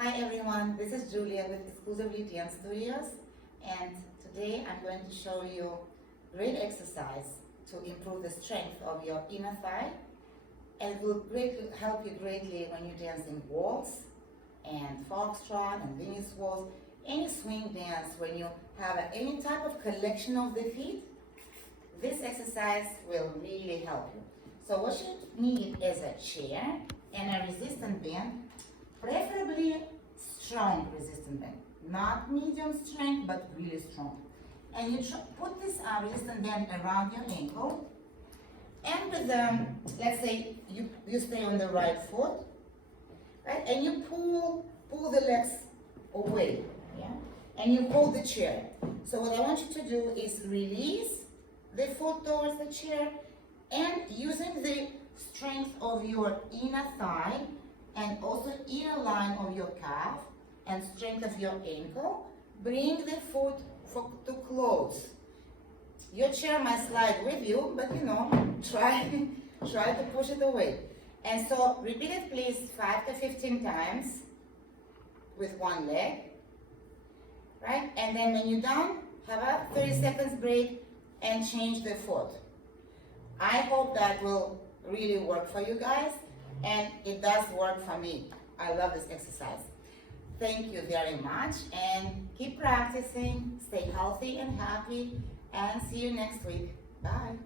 Hi everyone, this is Julia with Exclusively Dance Studios, and today I'm going to show you a great exercise to improve the strength of your inner thigh, and it will help you greatly when you're dancing waltz and foxtrot and Venus waltz, any swing dance. When you have any type of collection of the feet, this exercise will really help you. So what you need is a chair and a resistant band, preferably strong resistant band, not medium strength but really strong. And you put this resistant band around your ankle, and with let's say you stay on the right foot, right, and you pull the legs away, yeah, and you hold the chair. So what I want you to do is release the foot towards the chair, and using the strength of your inner thigh and also inner line of your calf and strength of your ankle, bring the foot to close. Your chair might slide with you, but try to push it away. And so repeat it please 5 to 15 times with one leg, right? And then when you're done, have a 30 seconds break and change the foot. I hope that will really work for you guys, and it does work for me. I love this exercise. Thank you very much, and keep practicing. Stay healthy and happy, and see you next week. Bye.